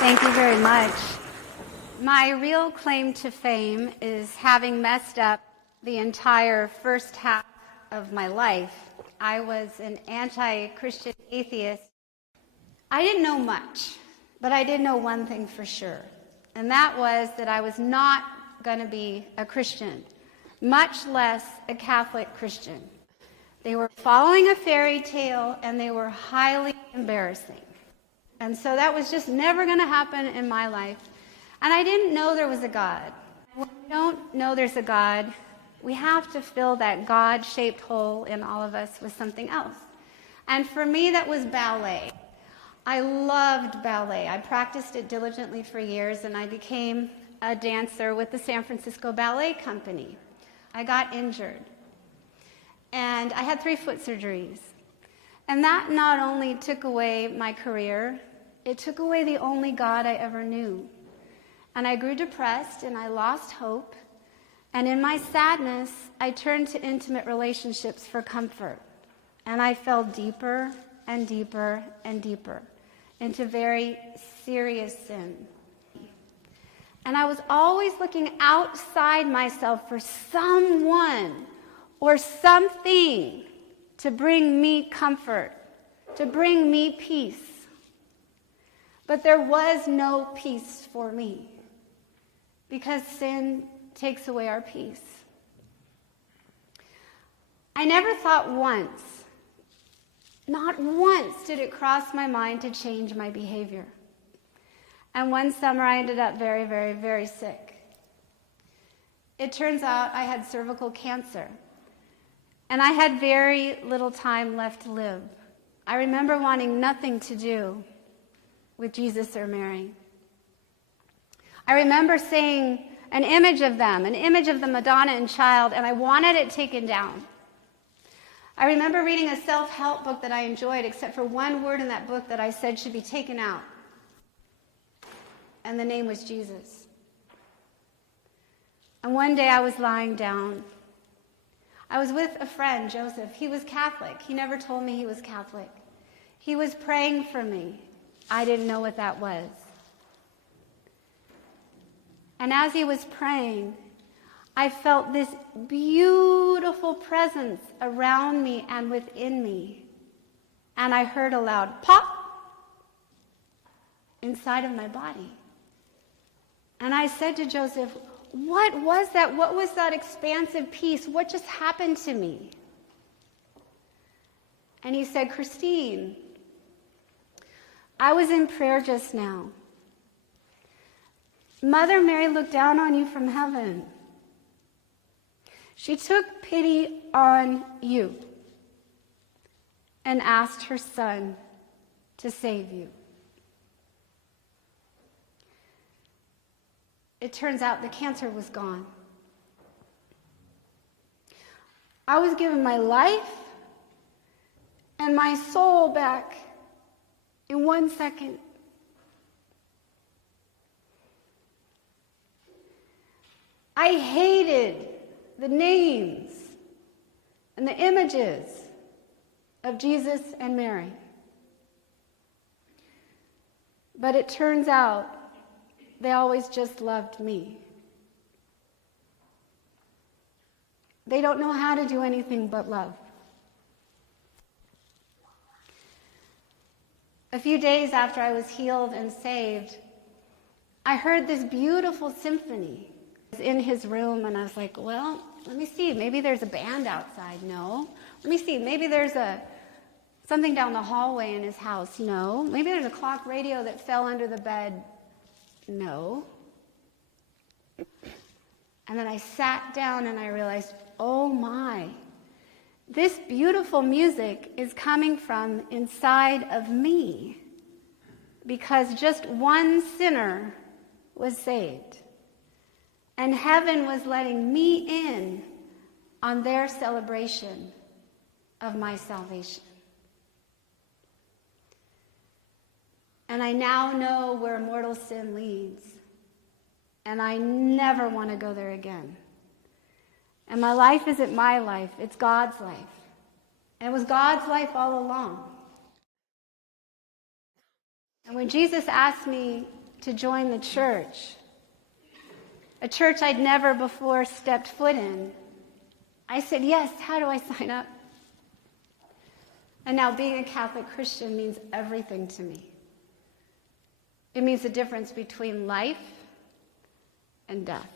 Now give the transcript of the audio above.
Thank you very much. My real claim to fame is having messed up the entire first half of my life. I was an anti-Christian atheist. I didn't know much, but I did know one thing for sure, and that was that I was not going to be a Christian, much less a Catholic Christian. They were following a fairy tale, and they were highly embarrassing. And so that was just never going to happen in my life. And I didn't know there was a God. When we don't know there's a God, we have to fill that God-shaped hole in all of us with something else. And for me, that was ballet. I loved ballet. I practiced it diligently for years, and I became a dancer with the San Francisco Ballet Company. I got injured, and I had 3 foot surgeries. And that not only took away my career, it took away the only God I ever knew. And I grew depressed, and I lost hope. And in my sadness, I turned to intimate relationships for comfort. And I fell deeper and deeper and deeper into very serious sin. And I was always looking outside myself for someone or something to bring me comfort, to bring me peace. But there was no peace for me, because sin takes away our peace. I never thought once, not once did it cross my mind to change my behavior. And one summer I ended up very, very, very sick. It turns out I had cervical cancer, and I had very little time left to live. I remember wanting nothing to do with Jesus or Mary. I remember seeing an image of them, an image of the Madonna and Child, and I wanted it taken down. I remember reading a self-help book that I enjoyed, except for one word in that book that I said should be taken out. And the name was Jesus. And one day I was lying down. I was with a friend, Joseph. He was Catholic. He never told me he was Catholic. He was praying for me. I didn't know what that was. And as he was praying, I felt this beautiful presence around me and within me. And I heard a loud pop inside of my body. And I said to Joseph, "What was that? What was that expansive peace? What just happened to me?" And he said, "Christine, I was in prayer just now. Mother Mary looked down on you from heaven. She took pity on you and asked her son to save you." It turns out the cancer was gone. I was given my life and my soul back in 1 second. I hated the names and the images of Jesus and Mary. But it turns out they always just loved me. They don't know how to do anything but love. A few days after I was healed and saved, I heard this beautiful symphony. I was in his room, and I was like, well, let me see. Maybe there's a band outside. No. Let me see. Maybe there's something down the hallway in his house. No. Maybe there's a clock radio that fell under the bed. No. And then I sat down and I realized, oh my, this beautiful music is coming from inside of me, because just one sinner was saved. And heaven was letting me in on their celebration of my salvation. And I now know where mortal sin leads. And I never want to go there again. And my life isn't my life, it's God's life. And it was God's life all along. And when Jesus asked me to join the church, a church I'd never before stepped foot in. I said, yes, how do I sign up? And now being a Catholic Christian means everything to me. It means the difference between life and death.